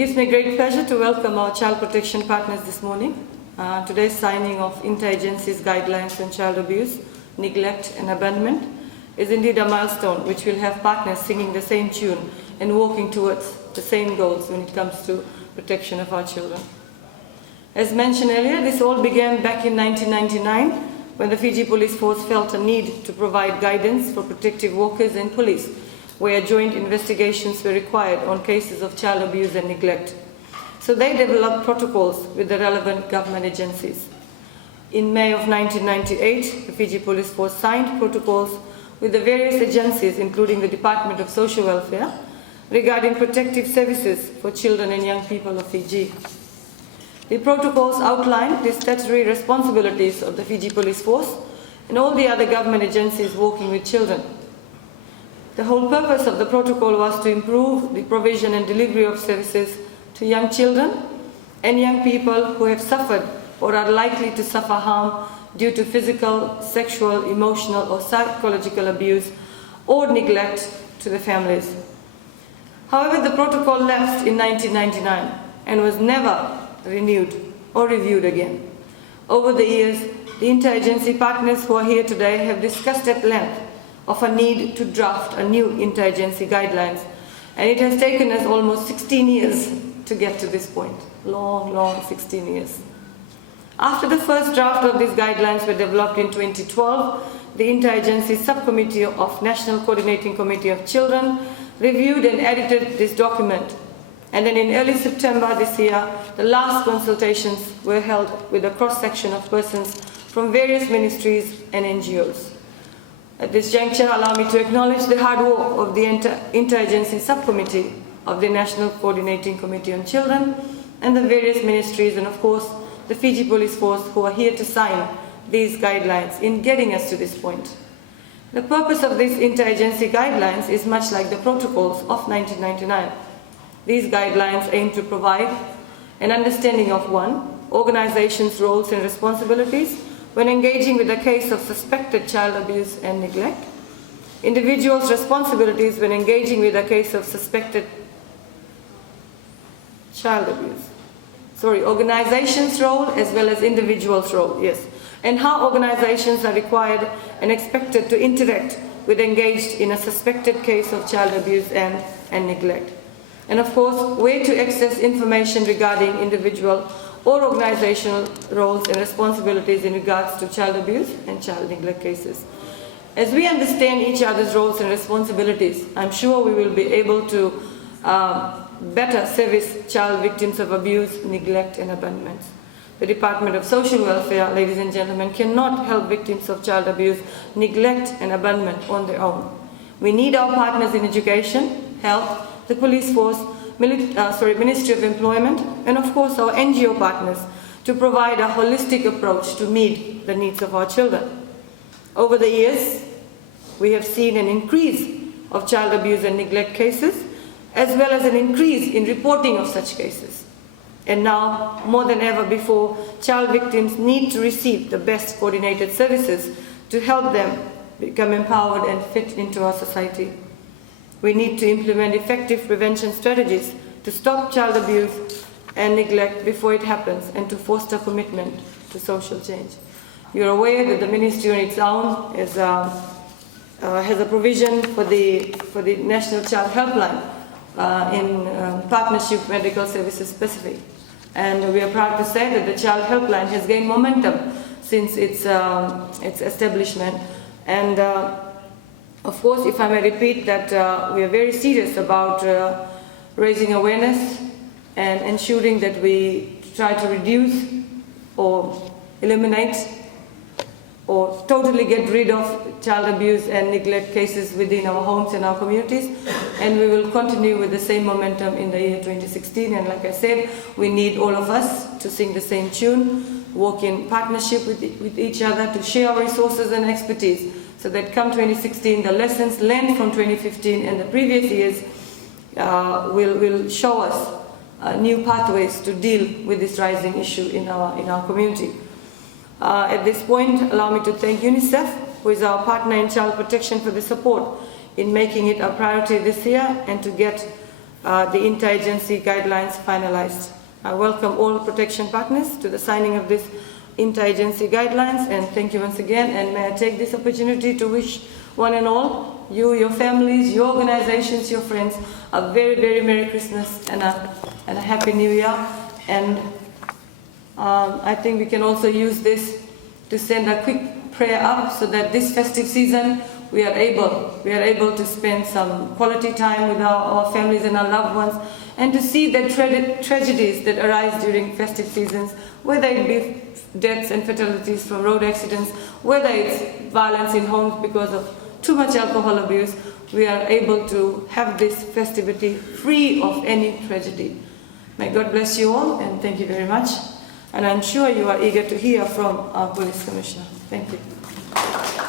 gives me great pleasure to welcome our child protection partners this morning. Today's signing of Interagency Guidelines on child abuse, neglect and abandonment is indeed a milestone which will have partners singing the same tune and working towards the same goals when it comes to protection of our children. As mentioned earlier, this all began back in 1999 when the Fiji Police Force felt a need to provide guidance for protective workers and police, where joint investigations were required on cases of child abuse and neglect. So they developed protocols with the relevant government agencies. In May of 1998, the Fiji Police Force signed protocols with the various agencies, including the Department of Social Welfare, regarding protective services for children and young people of Fiji. The protocols outline the statutory responsibilities of the Fiji Police Force and all the other government agencies working with children. The whole purpose of the protocol was to improve the provision and delivery of services to young children and young people who have suffered or are likely to suffer harm due to physical, sexual, emotional or psychological abuse or neglect to the families. However, the protocol lapsed in 1999 and was never renewed or reviewed again. Over the years, the interagency partners who are here today have discussed at length of a need to draft a new interagency guidelines, and it has taken us almost 16 years to get to this point. Long 16 years. After the first draft of these guidelines were developed in 2012, the Interagency Subcommittee of National Coordinating Committee of Children reviewed and edited this document. And then in early September this year, the last consultations were held with a cross-section of persons from various ministries and NGOs. At this juncture, allow me to acknowledge the hard work of the Interagency Subcommittee of the National Coordinating Committee on Children and the various ministries, and of course the Fiji Police Force, who are here to sign these guidelines in getting us to this point. The purpose of these interagency guidelines is much like the protocols of 1999. These guidelines aim to provide an understanding of one, organizations' roles and responsibilities when engaging with a case of suspected child abuse and neglect, individuals' responsibilities when engaging with a case of suspected child abuse. Organizations' role as well as individuals' role, yes. And how organizations are required and expected to interact with engaged in a suspected case of child abuse and neglect. And of course, where to access information regarding individual or organizational roles and responsibilities in regards to child abuse and child neglect cases. As we understand each other's roles and responsibilities, I'm sure we will be able to better service child victims of abuse, neglect and abandonment. The Department of Social Welfare, ladies and gentlemen, cannot help victims of child abuse, neglect and abandonment on their own. We need our partners in education, health, the police force, Ministry of Employment, and of course our NGO partners to provide a holistic approach to meet the needs of our children. Over the years, we have seen an increase of child abuse and neglect cases, as well as an increase in reporting of such cases. And now, more than ever before, child victims need to receive the best coordinated services to help them become empowered and fit into our society. We need to implement effective prevention strategies to stop child abuse and neglect before it happens and to foster commitment to social change. You're aware that the ministry on its own has a provision for the National Child Helpline in partnership with Medical Services Pacific. And we are proud to say that the Child Helpline has gained momentum since its establishment. And of course, if I may repeat that we are very serious about raising awareness and ensuring that we try to reduce or eliminate or totally get rid of child abuse and neglect cases within our homes and our communities. And we will continue with the same momentum in the year 2016. And like I said, we need all of us to sing the same tune, work in partnership with each other to share our resources and expertise, so that come 2016, the lessons learned from 2015 and the previous years will show us new pathways to deal with this rising issue in our community. At this point, allow me to thank UNICEF, who is our partner in child protection, for the support in making it a priority this year and to get the Interagency Guidelines finalized. I welcome all protection partners to the signing of this Interagency Guidelines, and thank you once again, and may I take this opportunity to wish one and all, you, your families, your organizations, your friends, a very, very Merry Christmas and a Happy New Year. And I think we can also use this to send a quick prayer up so that this festive season we are able to spend some quality time with our families and our loved ones, and to see the tragedies that arise during festive seasons, whether it be deaths and fatalities from road accidents, whether it's violence in homes because of too much alcohol abuse. We are able to have this festivity free of any tragedy. May God bless you all, and thank you very much. And I'm sure you are eager to hear from our Police Commissioner. Thank you.